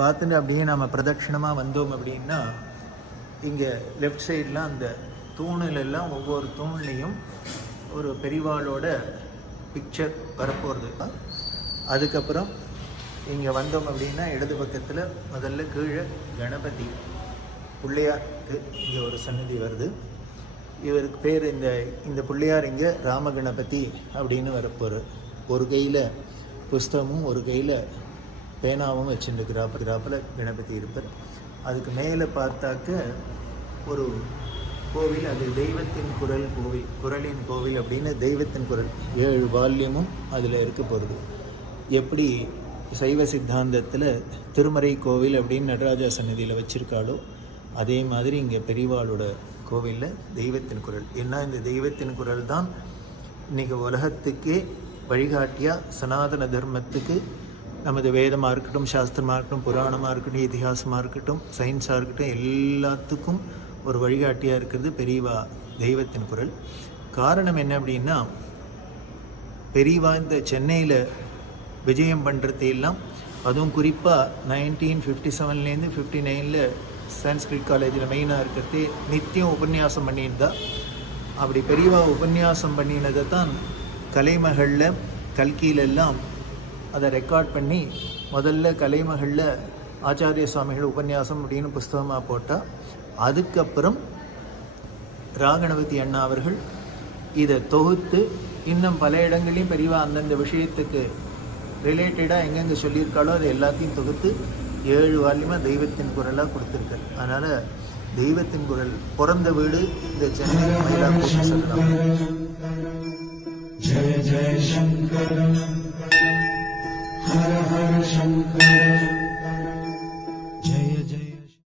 பார்த்துட்டு அப்படியே நம்ம பிரதட்சிணமாக வந்தோம் அப்படின்னா இங்கே லெஃப்ட் சைடில் அந்த தூணிலெல்லாம் ஒவ்வொரு தூண்லேயும் ஒரு பெரிவாளோட பிக்சர் வரப்போகிறது. அதுக்கப்புறம் இங்கே வந்தோம் அப்படின்னா இடது பக்கத்தில் முதல்ல கீழே கணபதி பிள்ளையாருக்கு இங்கே ஒரு சன்னதி வருது. இவருக்கு பேர் இந்த பிள்ளையார் இங்கே ராமகணபதி அப்படின்னு வரப்போகிற. ஒரு கையில் புஸ்தகமும் ஒரு கையில் பேனாவும் வச்சுருக்கிறாப்பில் கணபதி இருப்பார். அதுக்கு மேலே பார்த்தாக்க ஒரு கோவில், அது தெய்வத்தின் குரல் கோவில், குரலின் கோவில் அப்படின்னு தெய்வத்தின் குரல் 7 வால்யமும் அதில் இருக்க போகிறது. எப்படி சைவ சித்தாந்தத்தில் திருமறை கோவில் அப்படின்னு நடராஜா சன்னதியில் வச்சுருக்காளோ அதே மாதிரி இங்கே பெரியவாளோட கோவிலில் தெய்வத்தின் குரல். ஏன்னா இந்த தெய்வத்தின் குரல் தான் இன்றைக்கி உலகத்துக்கே வழிகாட்டியாக சனாதன தர்மத்துக்கு நமது வேதமாக இருக்கட்டும், சாஸ்திரமாக இருக்கட்டும், புராணமாக இருக்கட்டும், இதிகாசமாக இருக்கட்டும், சயின்ஸாக இருக்கட்டும், எல்லாத்துக்கும் ஒரு வழிகாட்டியாக இருக்கிறது பெரியவா தெய்வத்தின் குரல். காரணம் என்ன அப்படின்னா, பெரியவா இந்த சென்னையில் விஜயம் பண்ணுறதையெல்லாம், அதுவும் குறிப்பாக 1957லேருந்து 59 சான்ஸ்கிரிட் காலேஜில் மெயினாக இருக்கிறது நித்தியம் உபன்யாசம் பண்ணியிருந்தா. அப்படி பெரியவா உபன்யாசம் பண்ணினதை தான் கலைமகளில் கல்கியிலெல்லாம் அதை ரெக்கார்ட் பண்ணி முதல்ல கலைமகளில் ஆச்சாரிய சுவாமிகள் உபன்யாசம் அப்படின்னு புஸ்தகமாக போட்டால், அதுக்கப்புறம் ராகணபதி அண்ணா அவர்கள் இதை தொகுத்து இன்னும் பல இடங்களையும் பெரியவா அந்தந்த விஷயத்துக்கு ரிலேட்டடாக எங்கெங்கே சொல்லியிருக்காளோ அதை எல்லாத்தையும் தொகுத்து 7 வால்யமாக தெய்வத்தின் குரலாக கொடுத்துருக்காரு. அதனால் தெய்வத்தின் குரல் பிறந்த வீடு இந்த சென்னை மயிலாப்பூர்னு சொல்லலாம். ஜெய ஜெய சங்கர ஹர ஹர சங்கர.